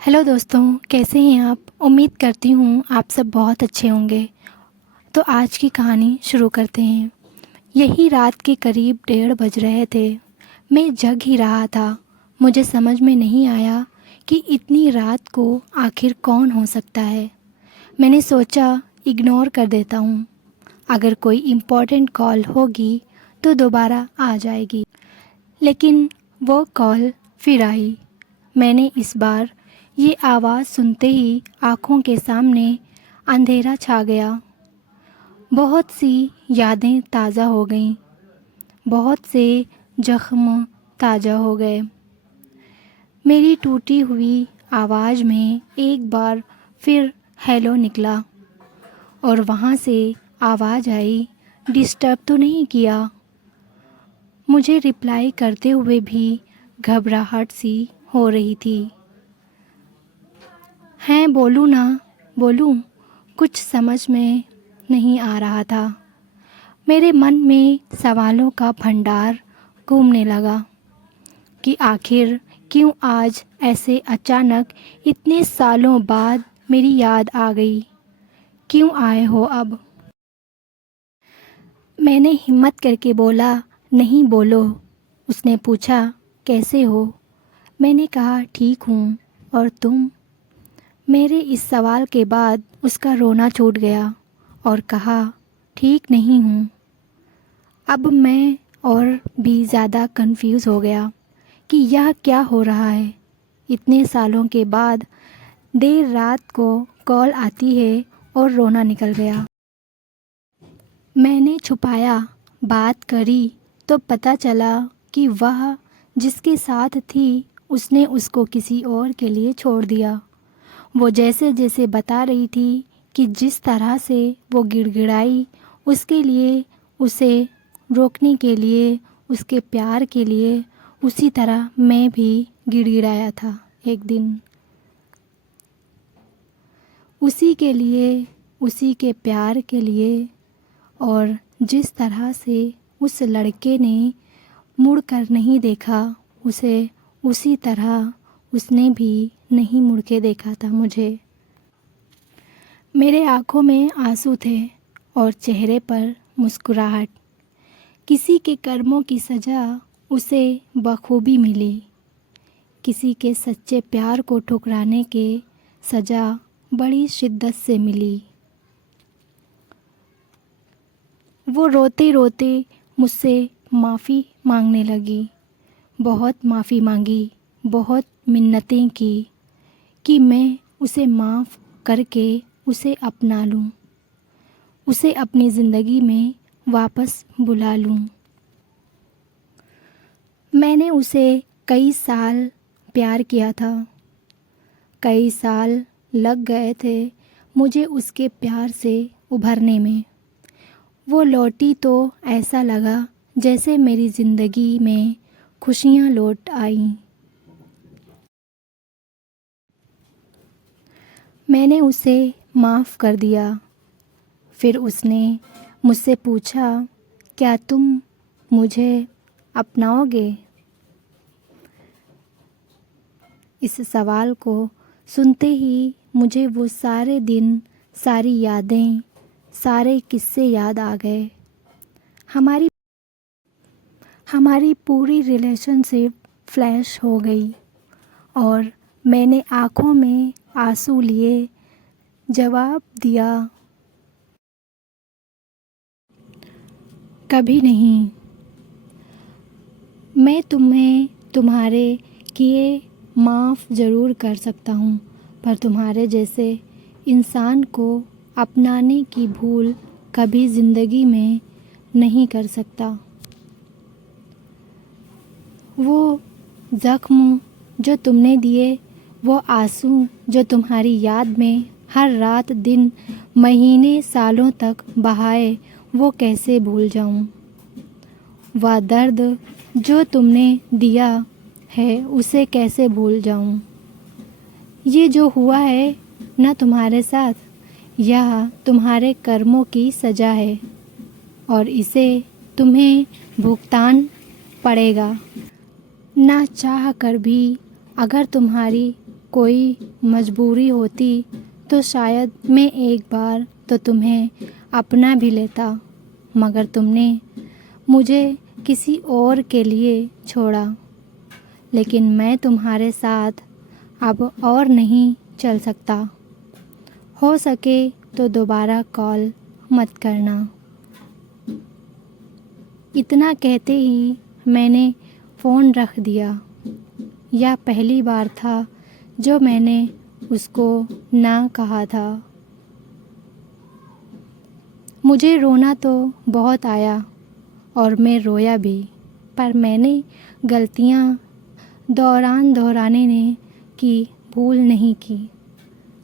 Hello दोस्तों, कैसे हैं आप। उम्मीद करती हूँ आप सब बहुत अच्छे होंगे। तो आज की कहानी शुरू करते हैं। यही रात के करीब 1:30 बज रहे थे। मैं जग ही रहा था। मुझे समझ में नहीं आया कि इतनी रात को आखिर कौन हो सकता है। मैंने सोचा इग्नोर कर देता हूँ। अगर कोई इम्पोर्टेंट कॉल होगी तो दोबारा आ जाएगी। लेकिन वो कॉल फिर आई। मैंने इस बार ये आवाज़ सुनते ही आँखों के सामने अंधेरा छा गया। बहुत सी यादें ताज़ा हो गईं। बहुत से जख्म ताज़ा हो गए। मेरी टूटी हुई आवाज़ में एक बार फिर हेलो निकला और वहाँ से आवाज़ आई, डिस्टर्ब तो नहीं किया। मुझे रिप्लाई करते हुए भी घबराहट सी हो रही थी। हैं, बोलूँ ना बोलूँ, कुछ समझ में नहीं आ रहा था। मेरे मन में सवालों का भंडार घूमने लगा कि आखिर क्यों आज ऐसे अचानक इतने सालों बाद मेरी याद आ गई। क्यों आए हो अब। मैंने हिम्मत करके बोला, नहीं बोलो। उसने पूछा, कैसे हो। मैंने कहा, ठीक हूँ, और तुम। मेरे इस सवाल के बाद उसका रोना छूट गया और कहा, ठीक नहीं हूँ। अब मैं और भी ज़्यादा कंफ्यूज हो गया कि यह क्या हो रहा है। इतने सालों के बाद देर रात को कॉल आती है और रोना निकल गया। मैंने छुपाया, बात करी तो पता चला कि वह जिसके साथ थी उसने उसको किसी और के लिए छोड़ दिया। वो जैसे जैसे बता रही थी कि जिस तरह से वो गिड़गिड़ाई उसके लिए, उसे रोकने के लिए, उसके प्यार के लिए, उसी तरह मैं भी गिड़गिड़ाया था एक दिन। उसी के लिए, उसी के प्यार के लिए। और जिस तरह से उस लड़के ने मुड़ कर नहीं देखा उसे, उसी तरह उसने भी नहीं मुड़ के देखा था मुझे। मेरे आँखों में आंसू थे और चेहरे पर मुस्कुराहट। किसी के कर्मों की सज़ा उसे बखूबी मिली। किसी के सच्चे प्यार को ठुकराने के सज़ा बड़ी शिद्दत से मिली। वो रोते रोते मुझसे माफ़ी मांगने लगी। बहुत माफ़ी मांगी, बहुत मिन्नतें की कि मैं उसे माफ़ करके उसे अपना लूँ, उसे अपनी ज़िंदगी में वापस बुला लूँ। मैंने उसे कई साल प्यार किया था। कई साल लग गए थे मुझे उसके प्यार से उभरने में। वो लौटी तो ऐसा लगा जैसे मेरी ज़िंदगी में खुशियाँ लौट आईं। मैंने उसे माफ़ कर दिया। फिर उसने मुझसे पूछा, क्या तुम मुझे अपनाओगे। इस सवाल को सुनते ही मुझे वो सारे दिन, सारी यादें, सारे किस्से याद आ गए। हमारी हमारी पूरी रिलेशनशिप फ्लैश हो गई और मैंने आँखों में आंसू लिए जवाब दिया, कभी नहीं। मैं तुम्हें तुम्हारे किए माफ़ ज़रूर कर सकता हूँ, पर तुम्हारे जैसे इंसान को अपनाने की भूल कभी ज़िंदगी में नहीं कर सकता। वो ज़ख्म जो तुमने दिए, वो आंसू जो तुम्हारी याद में हर रात दिन महीने सालों तक बहाए, वो कैसे भूल जाऊं। वह दर्द जो तुमने दिया है, उसे कैसे भूल जाऊं। ये जो हुआ है ना तुम्हारे साथ, यह तुम्हारे कर्मों की सज़ा है और इसे तुम्हें भुगतान पड़ेगा। ना चाह कर भी अगर तुम्हारी कोई मजबूरी होती तो शायद मैं एक बार तो तुम्हें अपना भी लेता, मगर तुमने मुझे किसी और के लिए छोड़ा। लेकिन मैं तुम्हारे साथ अब और नहीं चल सकता। हो सके तो दोबारा कॉल मत करना। इतना कहते ही मैंने फ़ोन रख दिया। यह पहली बार था जो मैंने उसको ना कहा था। मुझे रोना तो बहुत आया और मैं रोया भी, पर मैंने गलतियाँ दोहराने ने की भूल नहीं की।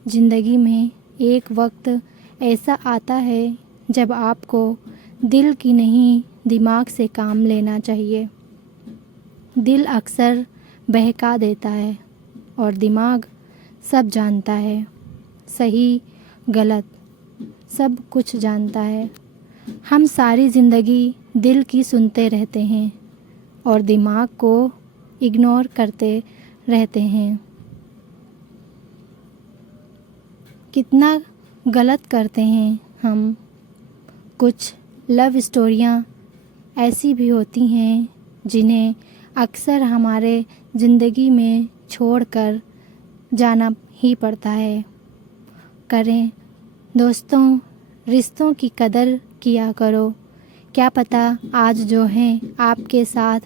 ज़िंदगी में एक वक्त ऐसा आता है जब आपको दिल की नहीं दिमाग से काम लेना चाहिए। दिल अक्सर बहका देता है और दिमाग सब जानता है, सही गलत सब कुछ जानता है। हम सारी ज़िंदगी दिल की सुनते रहते हैं और दिमाग को इग्नोर करते रहते हैं। कितना गलत करते हैं हम। कुछ लव स्टोरियाँ ऐसी भी होती हैं जिन्हें अक्सर हमारे ज़िंदगी में छोड़कर जाना ही पड़ता है। करें दोस्तों, रिश्तों की कदर किया करो। क्या पता आज जो हैं आपके साथ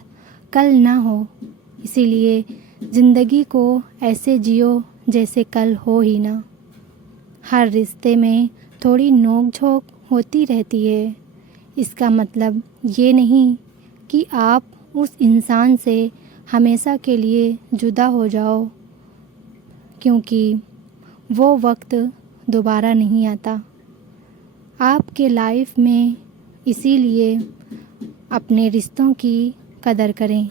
कल ना हो, इसीलिए ज़िंदगी को ऐसे जियो जैसे कल हो ही ना। हर रिश्ते में थोड़ी नोक झोंक होती रहती है। इसका मतलब ये नहीं कि आप उस इंसान से हमेशा के लिए जुदा हो जाओ, क्योंकि वो वक्त दोबारा नहीं आता आपके लाइफ में। इसीलिए अपने रिश्तों की कदर करें।